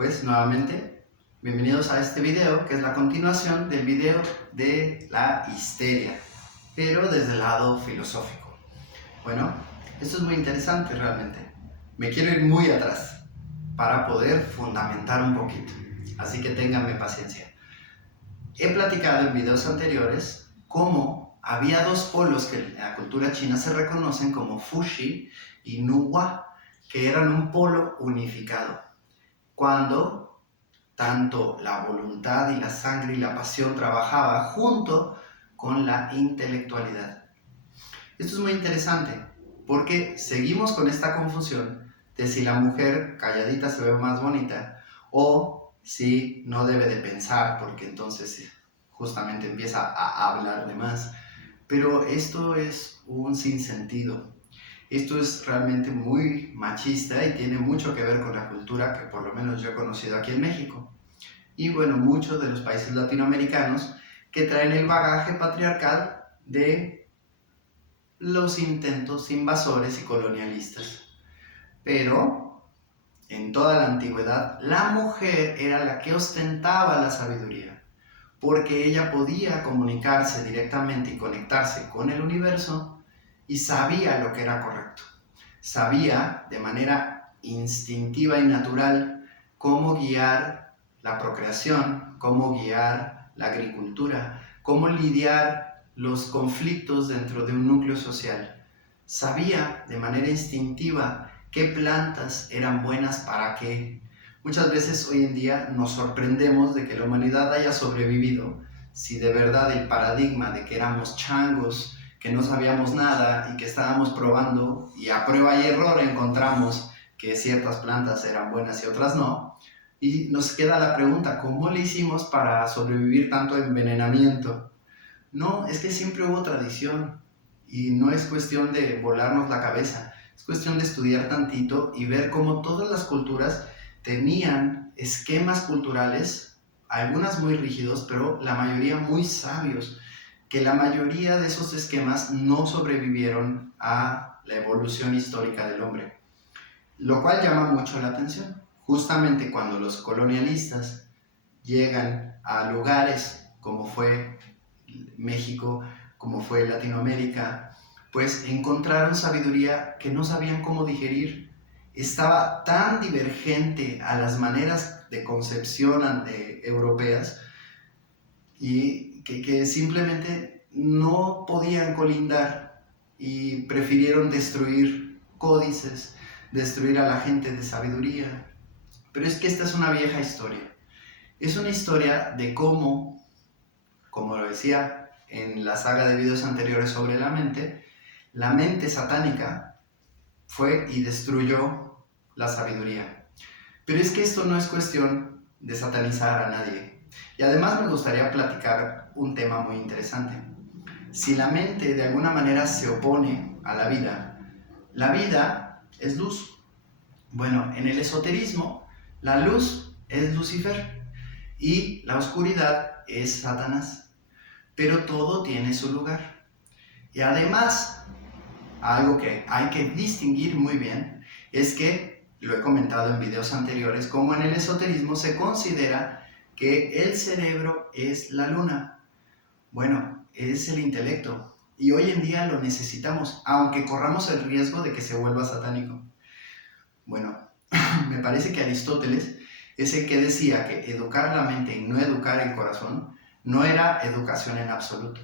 Pues nuevamente, bienvenidos a este video, que es la continuación del video de la histeria, pero desde el lado filosófico. Bueno, esto es muy interesante realmente. Me quiero ir muy atrás para poder fundamentar un poquito, así que ténganme paciencia. He platicado en videos anteriores cómo había dos polos que en la cultura china se reconocen como Fuxi y Nuhua, que eran un polo unificado. Cuando tanto la voluntad y la sangre y la pasión trabajaba junto con la intelectualidad. Esto es muy interesante porque seguimos con esta confusión de si la mujer calladita se ve más bonita o si no debe de pensar porque entonces justamente empieza a hablar de más. Pero esto es un sinsentido. Esto es realmente muy machista y tiene mucho que ver con la cultura que por lo menos yo he conocido aquí en México. Y bueno, muchos de los países latinoamericanos que traen el bagaje patriarcal de los intentos invasores y colonialistas. Pero en toda la antigüedad la mujer era la que ostentaba la sabiduría, porque ella podía comunicarse directamente y conectarse con el universo y sabía lo que era correcto. Sabía de manera instintiva y natural cómo guiar la procreación, cómo guiar la agricultura, cómo lidiar los conflictos dentro de un núcleo social. Sabía de manera instintiva qué plantas eran buenas para qué. Muchas veces hoy en día nos sorprendemos de que la humanidad haya sobrevivido si de verdad el paradigma de que éramos changos, que no sabíamos nada y que estábamos probando y a prueba y error encontramos que ciertas plantas eran buenas y otras no. Y nos queda la pregunta, ¿cómo le hicimos para sobrevivir tanto envenenamiento? No, es que siempre hubo tradición y no es cuestión de volarnos la cabeza, es cuestión de estudiar tantito y ver cómo todas las culturas tenían esquemas culturales, algunas muy rígidos, pero la mayoría muy sabios, que la mayoría de esos esquemas no sobrevivieron a la evolución histórica del hombre, lo cual llama mucho la atención. Justamente cuando los colonialistas llegan a lugares como fue México, como fue Latinoamérica, pues encontraron sabiduría que no sabían cómo digerir. Estaba tan divergente a las maneras de concepción europeas y que simplemente no podían colindar y prefirieron destruir códices, destruir a la gente de sabiduría. Pero es que esta es una vieja historia. Es una historia de cómo, como lo decía en la saga de videos anteriores sobre la mente satánica fue y destruyó la sabiduría. Pero es que esto no es cuestión de satanizar a nadie. Y además me gustaría platicar un tema muy interesante. Si la mente de alguna manera se opone a la vida es luz. Bueno, en el esoterismo, la luz es Lucifer y la oscuridad es Satanás. Pero todo tiene su lugar. Y además, algo que hay que distinguir muy bien es que, lo he comentado en videos anteriores, como en el esoterismo se considera que el cerebro es la luna. Bueno, es el intelecto. Y hoy en día lo necesitamos, aunque corramos el riesgo de que se vuelva satánico. Bueno, me parece que Aristóteles es el que decía que educar la mente y no educar el corazón no era educación en absoluto.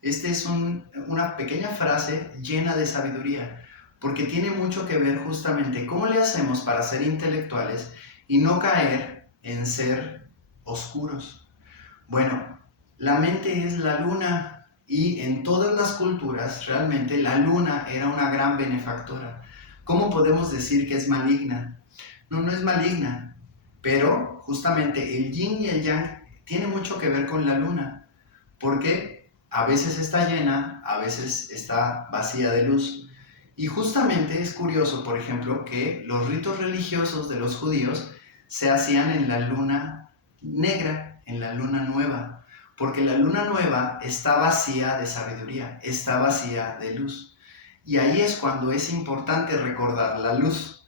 Esta es una pequeña frase llena de sabiduría, porque tiene mucho que ver justamente cómo le hacemos para ser intelectuales y no caer en ser oscuros. Bueno, la mente es la luna y en todas las culturas realmente la luna era una gran benefactora. ¿Cómo podemos decir que es maligna? No, no es maligna, pero justamente el yin y el yang tiene mucho que ver con la luna, porque a veces está llena, a veces está vacía de luz. Y justamente es curioso, por ejemplo, que los ritos religiosos de los judíos se hacían en la luna negra, en la luna nueva, porque la luna nueva está vacía de sabiduría, está vacía de luz. Y ahí es cuando es importante recordar la luz,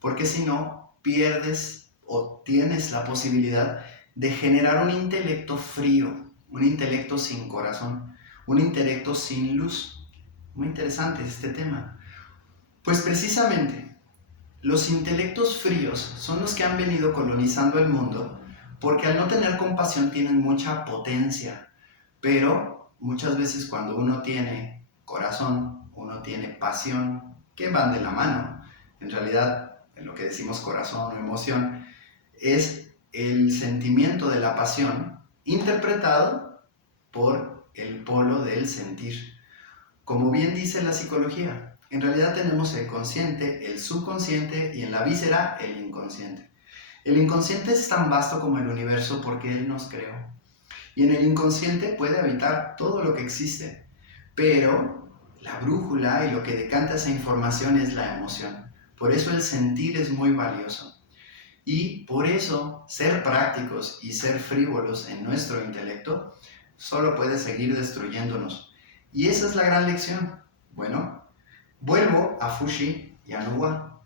porque si no, pierdes o tienes la posibilidad de generar un intelecto frío, un intelecto sin corazón, un intelecto sin luz. Muy interesante este tema. Pues precisamente, los intelectos fríos son los que han venido colonizando el mundo porque al no tener compasión tienen mucha potencia, pero muchas veces cuando uno tiene corazón, uno tiene pasión, que van de la mano. En realidad, en lo que decimos corazón o emoción, es el sentimiento de la pasión interpretado por el polo del sentir. Como bien dice la psicología, en realidad tenemos el consciente, el subconsciente y en la víscera el inconsciente. El inconsciente es tan vasto como el universo porque Él nos creó. Y en el inconsciente puede habitar todo lo que existe, pero la brújula y lo que decanta esa información es la emoción. Por eso el sentir es muy valioso. Y por eso ser prácticos y ser frívolos en nuestro intelecto solo puede seguir destruyéndonos. Y esa es la gran lección. Bueno, vuelvo a Fuxi y a Nuwa.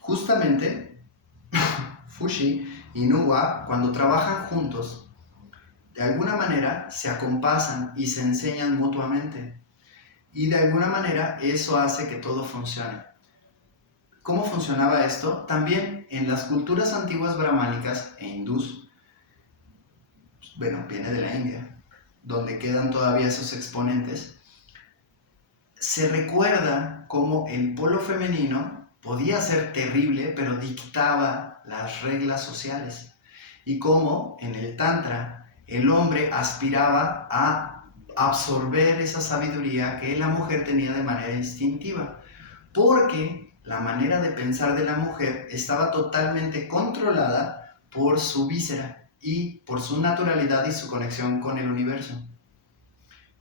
Justamente, Fuxi y Nuwa, cuando trabajan juntos, de alguna manera se acompasan y se enseñan mutuamente. Y de alguna manera eso hace que todo funcione. ¿Cómo funcionaba esto? También en las culturas antiguas brahmánicas e hindús, bueno, viene de la India, donde quedan todavía esos exponentes, se recuerda cómo el polo femenino podía ser terrible, pero dictaba las reglas sociales. Y cómo en el Tantra el hombre aspiraba a absorber esa sabiduría que la mujer tenía de manera instintiva. Porque la manera de pensar de la mujer estaba totalmente controlada por su víscera y por su naturalidad y su conexión con el universo.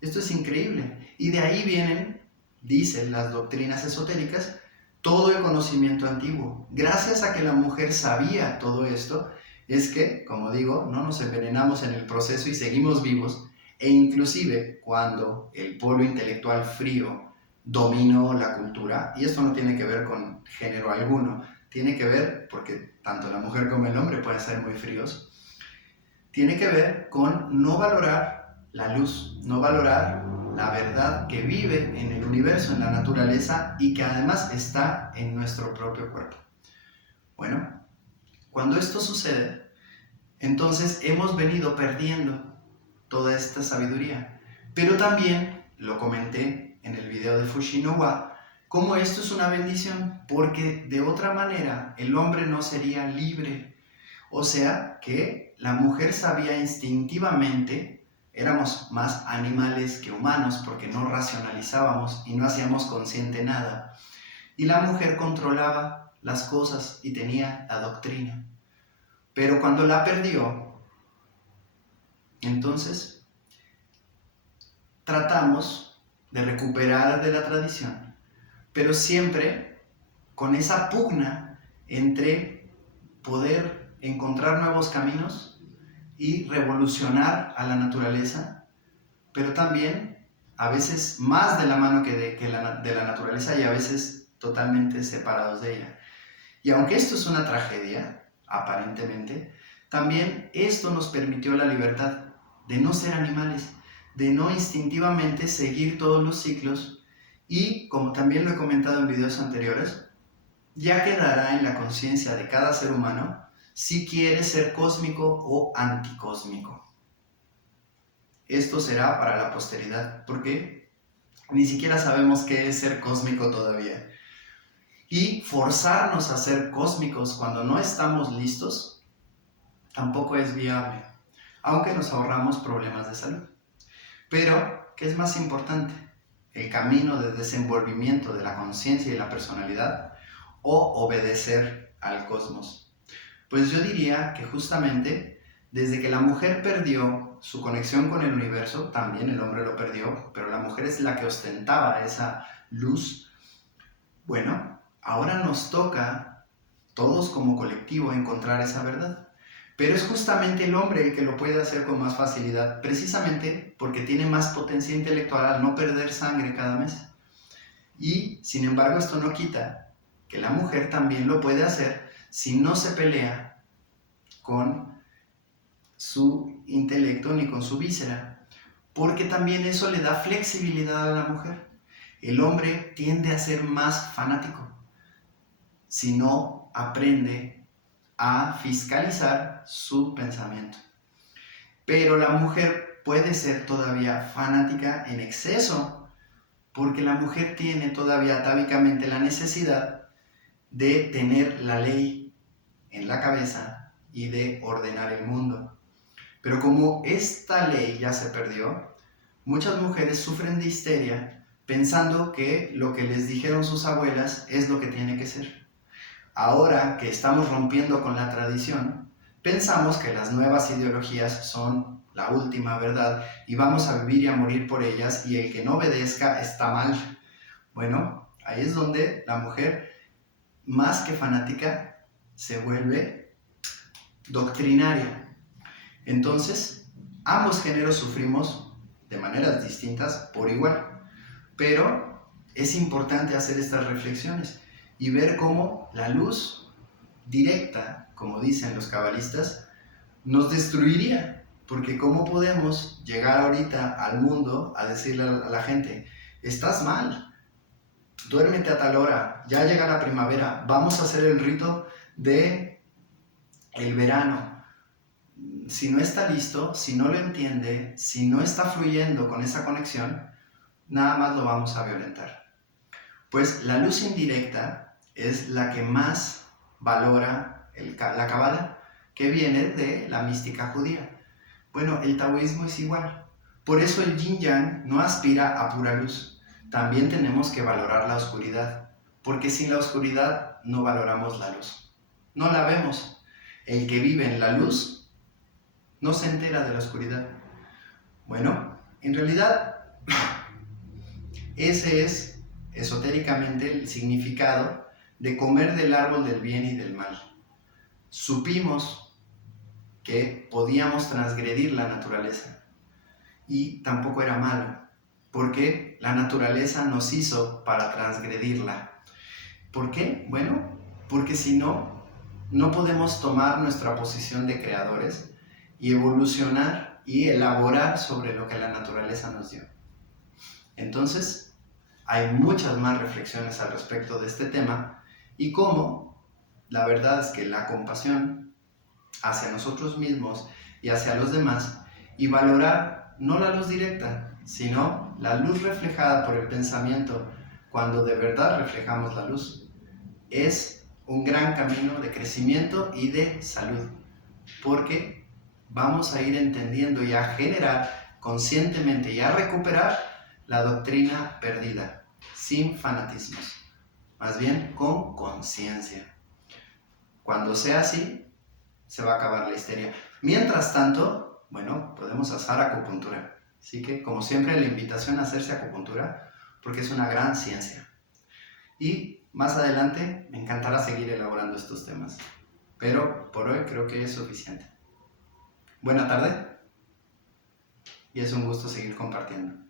Esto es increíble. Y de ahí vienen, dicen las doctrinas esotéricas, todo el conocimiento antiguo. Gracias a que la mujer sabía todo esto, es que, como digo, no nos envenenamos en el proceso y seguimos vivos. E inclusive cuando el polo intelectual frío dominó la cultura, y esto no tiene que ver con género alguno, tiene que ver, porque tanto la mujer como el hombre pueden ser muy fríos, tiene que ver con no valorar la luz, no valorar la verdad que vive en el universo, en la naturaleza y que además está en nuestro propio cuerpo. Bueno, cuando esto sucede, entonces hemos venido perdiendo toda esta sabiduría, pero también lo comenté en el video de Fuxi Nuwa, como esto es una bendición, porque de otra manera el hombre no sería libre. O sea que la mujer sabía instintivamente, éramos más animales que humanos porque no racionalizábamos y no hacíamos consciente nada. Y la mujer controlaba las cosas y tenía la doctrina. Pero cuando la perdió, entonces tratamos de recuperar de la tradición, pero siempre con esa pugna entre poder encontrar nuevos caminos y revolucionar a la naturaleza, pero también a veces más de la mano de la naturaleza y a veces totalmente separados de ella. Y aunque esto es una tragedia, aparentemente, también esto nos permitió la libertad de no ser animales, de no instintivamente seguir todos los ciclos y, como también lo he comentado en videos anteriores, ya quedará en la conciencia de cada ser humano si quiere ser cósmico o anticósmico. Esto será para la posteridad, porque ni siquiera sabemos qué es ser cósmico todavía. Y forzarnos a ser cósmicos cuando no estamos listos tampoco es viable, aunque nos ahorramos problemas de salud. Pero, ¿qué es más importante? ¿El camino de desenvolvimiento de la conciencia y la personalidad o obedecer al cosmos? Pues yo diría que justamente desde que la mujer perdió su conexión con el universo, también el hombre lo perdió, pero la mujer es la que ostentaba esa luz. Bueno, ahora nos toca, todos como colectivo, encontrar esa verdad. Pero es justamente el hombre el que lo puede hacer con más facilidad, precisamente porque tiene más potencia intelectual al no perder sangre cada mes. Y, sin embargo, esto no quita que la mujer también lo puede hacer si no se pelea con su intelecto ni con su víscera, porque también eso le da flexibilidad a la mujer. El hombre tiende a ser más fanático si no aprende a fiscalizar su pensamiento. Pero la mujer puede ser todavía fanática en exceso, porque la mujer tiene todavía atávicamente la necesidad de tener la ley en la cabeza y de ordenar el mundo. Pero como esta ley ya se perdió, muchas mujeres sufren de histeria pensando que lo que les dijeron sus abuelas es lo que tiene que ser. Ahora que estamos rompiendo con la tradición, pensamos que las nuevas ideologías son la última verdad y vamos a vivir y a morir por ellas, y el que no obedezca está mal. Bueno, ahí es donde la mujer, más que fanática, se vuelve doctrinaria. Entonces, ambos géneros sufrimos de maneras distintas por igual, pero es importante hacer estas reflexiones y ver cómo la luz directa, como dicen los cabalistas, nos destruiría, porque cómo podemos llegar ahorita al mundo a decirle a la gente: estás mal, duérmete a tal hora, ya llega la primavera, vamos a hacer el rito de el verano. Si no está listo, si no lo entiende, si no está fluyendo con esa conexión, nada más lo vamos a violentar. Pues la luz indirecta es la que más valora la cábala, que viene de la mística judía. Bueno, el taoísmo es igual. Por eso el yin-yang no aspira a pura luz. También tenemos que valorar la oscuridad, porque sin la oscuridad no valoramos la luz. No la vemos. El que vive en la luz no se entera de la oscuridad. Bueno, en realidad ese es esotéricamente el significado de comer del árbol del bien y del mal. Supimos que podíamos transgredir la naturaleza y tampoco era malo, porque la naturaleza nos hizo para transgredirla. ¿Por qué? Bueno, porque si no, no podemos tomar nuestra posición de creadores y evolucionar y elaborar sobre lo que la naturaleza nos dio. Entonces, hay muchas más reflexiones al respecto de este tema, y cómo la verdad es que la compasión hacia nosotros mismos y hacia los demás, y valorar no la luz directa, sino la luz reflejada por el pensamiento, cuando de verdad reflejamos la luz, es un gran camino de crecimiento y de salud, porque vamos a ir entendiendo y a generar conscientemente y a recuperar la doctrina perdida, sin fanatismos, más bien con conciencia. Cuando sea así, se va a acabar la histeria. Mientras tanto, bueno, podemos hacer acupuntura. Así que, como siempre, la invitación a hacerse acupuntura, porque es una gran ciencia. Y más adelante me encantará seguir elaborando estos temas, pero por hoy creo que es suficiente. Buena tarde, y es un gusto seguir compartiendo.